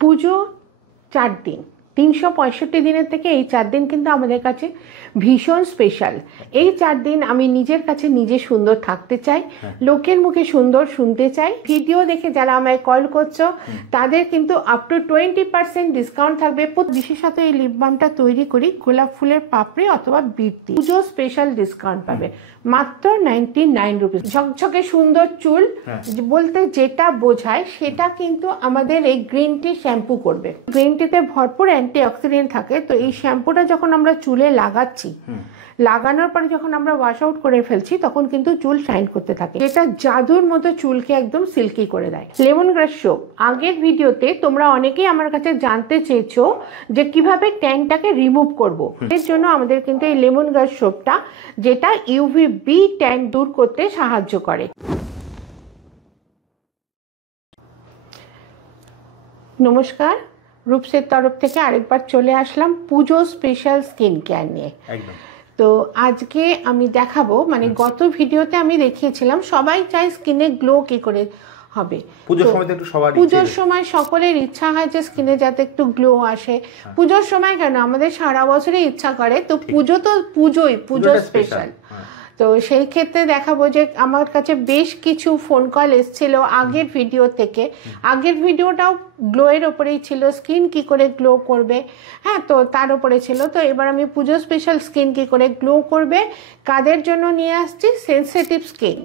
পুজো 4 দিন, 365 দিনের থেকে এই 4 দিন কিন্তু আমাদের কাছে ভীষণ স্পেশাল। এই 4 দিন আমি নিজের কাছে নিজে সুন্দর থাকতে চাই, লোকের মুখে সুন্দর শুনতে চাই। ভিডিও দেখে যারা আমায় কল করছো তাদের কিন্তু আপ টু 20% ডিসকাউন্ট থাকবে। বিশেষত এই লিপ বামটা তৈরি করি গোলাপ ফুলের পাপড়ি অথবা বিট দিয়ে। পুজো স্পেশাল ডিসকাউন্ট পাবে মাত্র 99 রুপিস। ঝকঝকে সুন্দর চুল বলতে যেটা বোঝায় সেটা কিন্তু আমাদের এই গ্রিন টি শ্যাম্পু করবে। গ্রিন টিতে ভরপুর অ্যান্টিঅক্সিডেন্ট থাকে, তো এই শ্যাম্পুটা যখন আমরা চুলে লাগাচ্ছি, লাগানোর পরে যখন আমরা ওয়াশ আউট করে ফেলছি তখন কিন্তু চুল শাইন করতে থাকে, যেটা জাদুর মতো চুলকে একদম সিল্কি করে দেয়। লেমন গ্রাস সোপ, আগের ভিডিওতে তোমরা অনেকেই আমার কাছে জানতে চেয়েছো যে কিভাবে ট্যানটাকে রিমুভ করব। এর জন্য আমাদের কিন্তু এই লেমন গ্রাস সোপটা, যেটা ইউভিবি ট্যান দূর করতে সাহায্য করে। নমস্কার, রূপসের তরফ থেকে আরেকবার চলে আসলাম পুজো স্পেশাল স্কিন কেয়ার নিয়ে। তো আজকে আমি দেখাবো, মানে গত ভিডিওতে আমি দেখিয়েছিলাম সবাই চায় স্কিনে গ্লো কি করে হবে। পুজোর সময় সকলের ইচ্ছা হয় যে স্কিনে যাতে একটু গ্লো আসে। পুজোর সময় কেন, আমাদের সারা বছরই ইচ্ছা করে। তো পুজো তো পুজো স্পেশাল। তো সেই ক্ষেত্রে দেখাবো যে আমার কাছে বেশ কিছু ফোন কল এসেছিল আগের ভিডিও থেকে। আগের ভিডিওটাও গ্লোয়ের ওপরেই ছিল, স্কিন কি করে গ্লো করবে, হ্যাঁ, তো তার উপরে ছিল। তো এবার আমি পুজো স্পেশাল স্কিন কি করে গ্লো করবে কাদের জন্য নিয়ে আসছি, সেনসিটিভ স্কিন।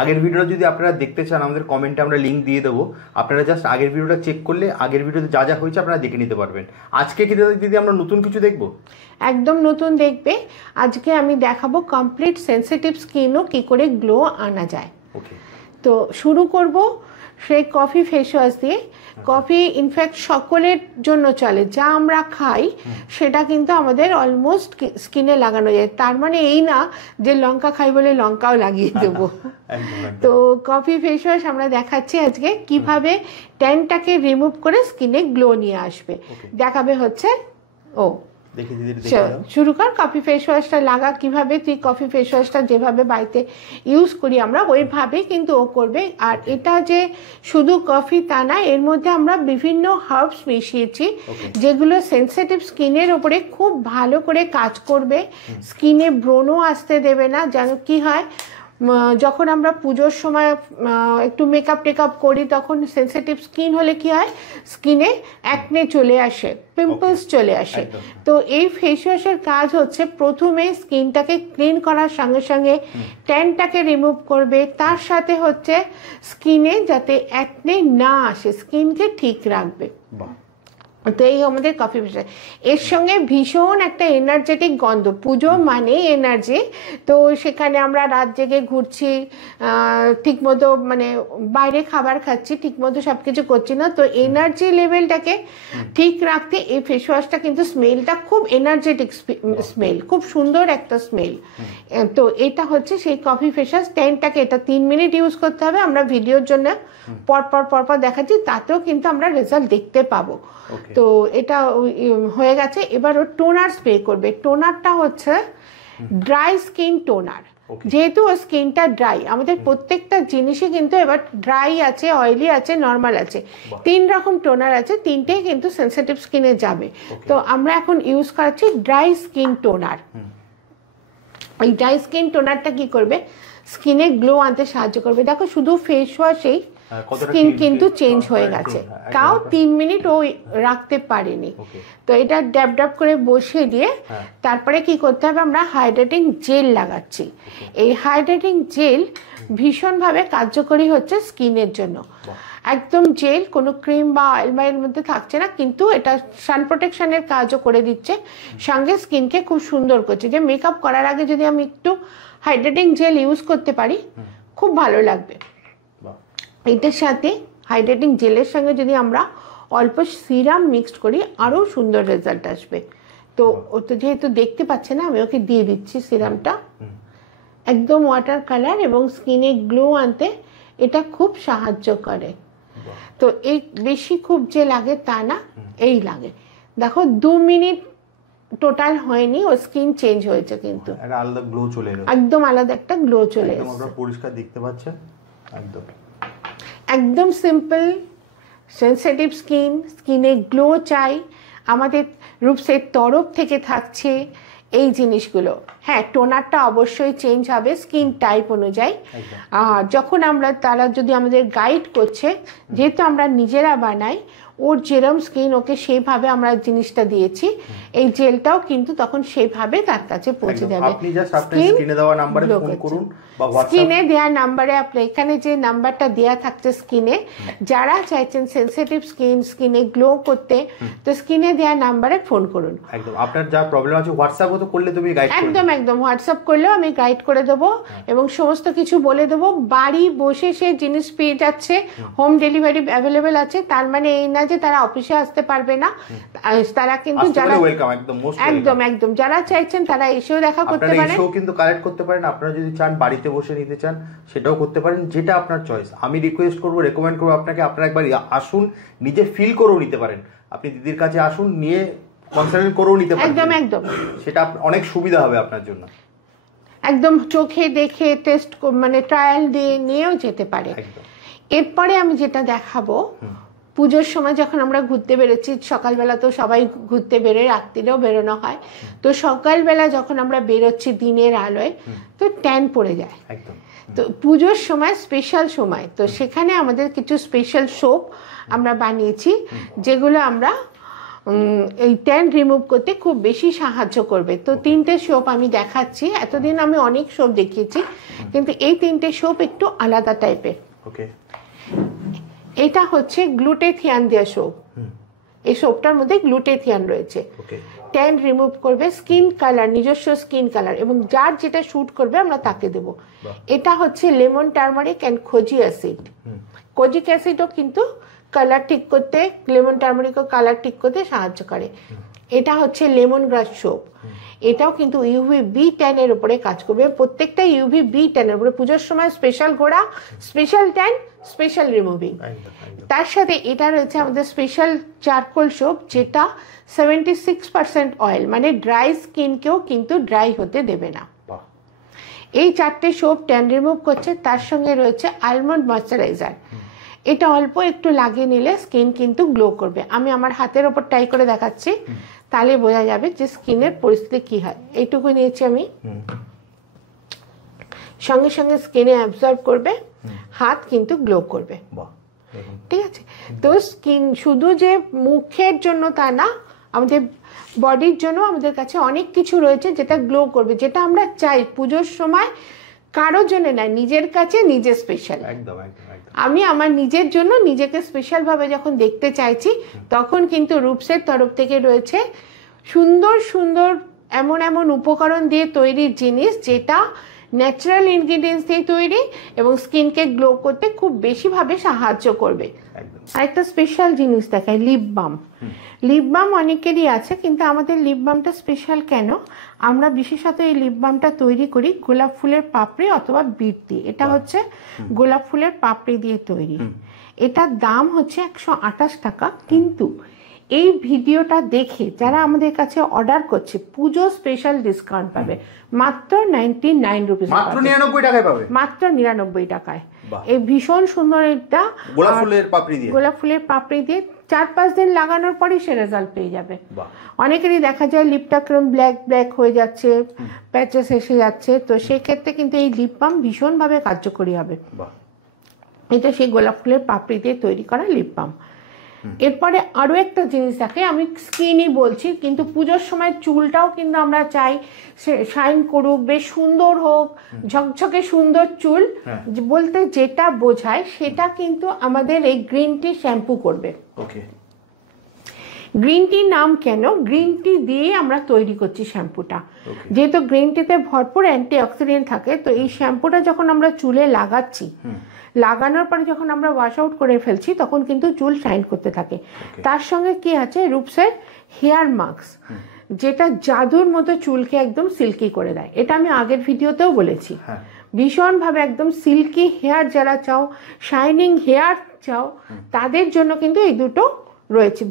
আগের ভিডিওটা যদি আপনারা দেখতে চান আমাদের কমেন্টে আমরা লিঙ্ক দিয়ে দেবো, আপনারা জাস্ট আগের ভিডিওটা চেক করলে আগের ভিডিওতে যা যা হয়েছে আপনারা দেখে নিতে পারবেন। আজকে কি দিদি আমরা নতুন কিছু দেখবো? একদম নতুন দেখবে। আজকে আমি দেখাবো কমপ্লিট সেনসিটিভ স্কিনও কি করে গ্লো আনা যায়। তো শুরু করব সেই কফি ফেস ওয়াশ দিয়ে। কফি ইনফ্যাক্ট সকলের জন্য চলে, যা আমরা খাই সেটা কিন্তু আমাদের অলমোস্ট স্কিনে লাগানো যায়। তার মানে এই না যে লঙ্কা খাই বলে লঙ্কাও লাগিয়ে দেবো। তো কফি ফেস ওয়াশ আমরা দেখাচ্ছি আজকে কিভাবে ট্যানটাকে রিমুভ করে স্কিনে গ্লো নিয়ে আসবে। দেখাবে হচ্ছে শুরু কর। কফি ফেস ওয়াশটা লাগা কিভাবে, তুই কফি ফেস ওয়াশটা যেভাবে বাড়িতে ইউজ করি আমরা ওইভাবে কিন্তু ও করবে। আর এটা যে শুধু কফি তা না, এর মধ্যে আমরা বিভিন্ন হার্বস মিশিয়েছি যেগুলো সেনসিটিভ স্কিনের ওপরে খুব ভালো করে কাজ করবে, স্কিনে ব্রণও আসতে দেবে না। যেন কি হয়, যখন আমরা পুজোর সময় একটু মেকআপ টেকআপ করি তখন সেনসিটিভ স্কিন হলে কি হয়, স্কিনে অ্যাকনে চলে আসে, পিম্পলস চলে আসে। তো এই ফেস ওয়াশের কাজ হচ্ছে প্রথমে স্কিনটাকে ক্লিন করার সঙ্গে সঙ্গে ট্যানটাকে রিমুভ করবে, তার সাথে হচ্ছে স্কিনে যাতে অ্যাকনে না আসে স্কিনকে ঠিক রাখবে। তো এই আমাদের কফি ফেস। এর সঙ্গে ভীষণ একটা এনার্জেটিক গন্ধ, পুজো মানে এনার্জি। তো সেখানে আমরা রাত জেগে ঘুরছি, ঠিকমতো মানে বাইরে খাবার খাচ্ছি, ঠিকমতো সব কিছু করছি না, তো এনার্জি লেভেলটাকে ঠিক রাখতে এই ফেস ওয়াশটা কিন্তু স্মেলটা খুব এনার্জেটিক স্মেল, খুব সুন্দর একটা স্মেল। তো এটা হচ্ছে সেই কফি ফেস ওয়াশ। ট্যানটাকে এটা 3 মিনিট ইউজ করতে হবে। আমরা ভিডিওর জন্য পরপর দেখাচ্ছি, তাতেও কিন্তু আমরা রেজাল্ট দেখতে পাবো। তো এটা হয়ে গেছে। এবার ও টোনার স্প্রে করবে। টোনারটা হচ্ছে ড্রাই স্কিন টোনার। যেহেতু ও স্কিনটা ড্রাই, আমাদের প্রত্যেকটা জিনিসই কিন্তু এবার ড্রাই আছে, অয়েলি আছে, নর্মাল আছে, 3 রকম টোনার আছে, 3টেই কিন্তু সেনসিটিভ স্কিনে যাবে। তো আমরা এখন ইউজ করাচ্ছি ড্রাই স্কিন টোনার। এই ড্রাই স্কিন টোনারটা কি করবে, স্কিনে গ্লো আনতে সাহায্য করবে। দেখো শুধু ফেস ওয়াশেই স্কিন কিন্তু চেঞ্জ হয়ে গেছে, তাও 3 মিনিট ও রাখতে পারেনি। তো এটা ড্যাব ড্যাব করে বসিয়ে দিয়ে তারপরে কি করতে হবে, আমরা হাইড্রেটিং জেল লাগাচ্ছি। এই হাইড্রেটিং জেল ভীষণভাবে কার্যকরী হচ্ছে স্কিনের জন্য। একদম জেল, কোনো ক্রিম বা অয়েল মধ্যে থাকছে না, কিন্তু এটা সান প্রোটেকশনের কাজও করে দিচ্ছে, সঙ্গে স্কিনকে খুব সুন্দর করছে। যে মেকআপ করার আগে যদি আমি একটু হাইড্রেটিং জেল ইউজ করতে পারি খুব ভালো লাগবে। এটার সাথে হাইড্রেটিং জেলের সঙ্গে যদি আমরা অল্প সিরাম মিক্সড করি আরও সুন্দর রেজাল্ট আসবে। তো ও তো যেহেতু দেখতে পাচ্ছে না, আমি ওকে দিয়ে দিচ্ছি সিরামটা। একদম ওয়াটার কালার এবং স্কিনে গ্লো আনতে এটা খুব সাহায্য করে। তো এই বেশি খুব যে লাগে তা না, এই লাগে। দেখো 2 মিনিট টোটাল হয়নি, ও স্কিন চেঞ্জ হয়েছে, কিন্তু আলাদা গ্লো চলে এলো, একদম আলাদা একটা গ্লো চলে এসেছে। আমরা পরিষ্কার দেখতে পাচ্ছেন। একদম সিম্পল সেনসিটিভ স্কিনে গ্লো চাই, আমাদের রূপসের তরফ থেকে থাকছে এই জিনিসগুলো। হ্যাঁ, টোনারটা অবশ্যই চেঞ্জ হবে স্কিন টাইপ অনুযায়ী। আর যখন আমরা তারা যদি আমাদের গাইড করছে, যেহেতু আমরা নিজেরা বানাই, ওর যেরকম স্কিন ওকে সেইভাবে আমরা জিনিসটা দিয়েছি, এই জেলটাও কিন্তু তখন সেইভাবে তার কাছে পৌঁছে যাবে। আপনি জাস্ট আপনার স্ক্রিনে দেওয়া নম্বরে ফোন করুন বা স্ক্রিনে দেওয়া নাম্বারে, আপনি এখানে যে নাম্বারটা দেওয়া থাকছে স্ক্রিনে, যারা চাইছেন সেনসিটিভ স্কিনে গ্লো করতে, তো স্ক্রিনে দেওয়া নাম্বারে ফোন করুন। একদম আপনার যা প্রবলেম আছে হোয়াটসঅ্যাপও তো করলে তুমি গাইড করবে। একদম হোয়াটসঅ্যাপ করলেও আমি গাইড করে দেবো এবং সমস্ত কিছু বলে দেবো। বাড়ি বসে সে জিনিস পেয়ে যাচ্ছে, হোম ডেলিভারি অ্যাভেলেবেল আছে। তার মানে এই না যে তারা অফিসে আসতে পারবে না, তারা কিন্তু যারা একদম যারা চাইছেন তারা এসেও দেখা করতে পারেন, এসেও কিন্তু কালেক্ট করতে পারেন। আপনারা যদি চান বাড়িতে বসে নিতে চান সেটাও করতে পারেন, যেটা আপনার চয়েস। আমি রিকোয়েস্ট করবো, রেকমেন্ড করবো আপনাকে, আপনারা একবার আসুন, নিজে ফিল করেও নিতে পারেন। আপনি দিদির কাছে আসুন, নিয়ে কনসাল্ট করেও নিতে পারেন। একদম সেটা অনেক সুবিধা হবে আপনার জন্য। একদম চোখে দেখে টেস্ট মানে ট্রায়াল দিয়ে নিয়েও যেতে পারে। এরপরে আমি যেটা দেখাবো, পুজোর সময় যখন আমরা ঘুরতে বেরোচ্ছি, সকালবেলা তো সবাই ঘুরতে বেরোয়, রাত্রিরেও বেরোনো হয়, তো সকালবেলা যখন আমরা বেরোচ্ছি দিনের আলোয়, তো ট্যান পড়ে যায়। তো পুজোর সময় স্পেশাল সময়, তো সেখানে আমাদের কিছু স্পেশাল সোপ আমরা বানিয়েছি, যেগুলো আমরা এই ট্যান রিমুভ করতে খুব বেশি সাহায্য করবে। তো 3টে সোপ আমি দেখাচ্ছি। এতদিন আমি অনেক সোপ দেখিয়েছি, কিন্তু এই 3টে সোপ একটু আলাদা টাইপের। এটা হচ্ছে গ্লুটেথিয়ান দেওয়া সোপ। এই সোপটার মধ্যে গ্লুটেথিয়ান রয়েছে, ট্যান রিমুভ করবে, স্কিন কালার, নিজস্ব স্কিন কালার, এবং যার যেটা শুট করবে আমরা তাকে দেব। এটা হচ্ছে lemon turmeric and kojic acid. Kojic অ্যাসিডও কিন্তু কালার ঠিক করতে, লেমন টার্মারিকও কালার ঠিক করতে সাহায্য করে। এটা হচ্ছে লেমন গ্রাস সোপ, এটাও কিন্তু UVB10 এর উপরে কাজ করবে। প্রত্যেকটা UVB10 এর উপরে। পুজোর সময় স্পেশাল ঘোড়া, স্পেশাল ট্যান, স্পেশাল রিমুভিং। তার সাথে এটা রয়েছে আমাদের স্পেশাল চারকোল সোপ, যেটা 76% অয়েল, মানে ড্রাই স্কিনকেও কিন্তু ড্রাই হতে দেবে না। এই 4টে সোপ ট্যান রিমুভ করছে। তার সঙ্গে রয়েছে আলমন্ড ময়শ্চারাইজার। এটা অল্প একটু লাগিয়ে নিলে স্কিন কিন্তু গ্লো করবে। আমি আমার হাতের ওপর ট্রাই করে দেখাচ্ছি, তাহলে বোঝা যাবে যে স্কিনের পরিস্থিতি কি হয়। এইটুকু নিয়েছি আমি, সঙ্গে সঙ্গে স্কিনে অ্যাবজর্ব করবে, হাত কিন্তু গ্লো করবে। ঠিক আছে? তো স্কিন শুধু যে মুখের জন্য তা না, আমাদের বডির জন্য আমাদের কাছে অনেক কিছু রয়েছে যেটা গ্লো করবে, যেটা আমরা চাই পুজোর সময় কারোর জন্য না, নিজের কাছে নিজে স্পেশাল। আমি আমার নিজের জন্য নিজেকে স্পেশাল ভাবে যখন দেখতে চাইছি, তখন কিন্তু রূপসের তরফ থেকে রয়েছে সুন্দর সুন্দর এমন উপকরণ দিয়ে তৈরি জিনিস, যেটা ন্যাচারাল ইনগ্রিডিয়েন্টস দিয়ে তৈরি এবং স্কিনকে গ্লো করতে খুব বেশিভাবে সাহায্য করবে। আরেকটা স্পেশাল জিনিস দেখায়, লিপ বাম। লিপ বাম অনেকেরই আছে, কিন্তু আমাদের লিপ বামটা স্পেশাল কেন? আমরা বিশেষত এই লিপ বামটা তৈরি করি গোলাপ ফুলের পাপড়ি অথবা বিট দিয়ে। এটা হচ্ছে গোলাপ ফুলের পাপড়ি দিয়ে তৈরি। এটার দাম হচ্ছে 128 টাকা, কিন্তু এই ভিডিওটা দেখে যারা আমাদের কাছে অর্ডার করছে, পুজো স্পেশাল ডিসকাউন্ট পাবে মাত্র 99 রুপিস, মাত্র 99 টাকায় পাবে, মাত্র 99 টাকায়। এই ভীষণ সুন্দর একটা গোলাপ ফুলের পাপড়ি দিয়ে 4-5 দিন লাগানোর পরেই সে রেজাল্ট পেয়ে যাবে। অনেকেরই দেখা যায় লিপটা ক্রম ব্ল্যাক হয়ে যাচ্ছে, প্যাচেস এসে যাচ্ছে, তো সেই ক্ষেত্রে কিন্তু এই লিপ বাম ভীষণভাবে কার্যকরী হবে। এটা সেই গোলাপ ফুলের পাপড়ি দিয়ে তৈরি করা লিপ বাম। এরপরে আরো একটা জিনিস দেখে, আমি স্কিনই বলছি, কিন্তু পুজোর সময় চুলটাও কিন্তু আমরা চাই শাইন করুক, বেশ সুন্দর হোক, ঝকঝকে সুন্দর চুল বলতে যেটা বোঝায়, সেটা কিন্তু আমাদের এই গ্রিন টি শ্যাম্পু করবে। গ্রিন টি নাম কেন? গ্রিন টি দিয়ে আমরা তৈরি করছি শ্যাম্পুটা। যেহেতু গ্রিন টিতে ভরপুর অ্যান্টিঅক্সিডেন্ট থাকে, তো এই শ্যাম্পুটা যখন আমরা চুলে লাগাচ্ছি, লাগানোর পরে যখন আমরা ওয়াশ আউট করে ফেলছি, তখন কিন্তু চুল শাইন করতে থাকে। তার সঙ্গে কি আছে, রূপসের হেয়ার মাস্ক, যেটা জাদুর মতো চুলকে একদম সিল্কি করে দেয়। এটা আমি আগের ভিডিওতেও বলেছি। ভীষণভাবে একদম সিল্কি হেয়ার যারা চাও, শাইনিং হেয়ার চাও, তাদের জন্য কিন্তু এই দুটো রয়েছে,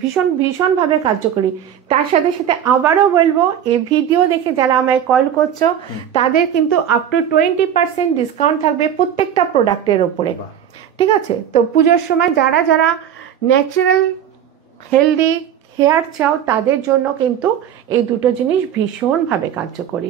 ভীষণভাবে কার্যকরী। তার সাথে সাথে আবারও বলবো, এই ভিডিও দেখে যারা আমায় কল করছো, তাদের কিন্তু আপ টু 20% ডিসকাউন্ট থাকবে প্রত্যেকটা প্রোডাক্টের ওপরে। ঠিক আছে? তো পুজোর সময় যারা ন্যাচারাল হেলদি হেয়ার চাও তাদের জন্য কিন্তু এই দুটো জিনিস ভীষণভাবে কার্যকরী।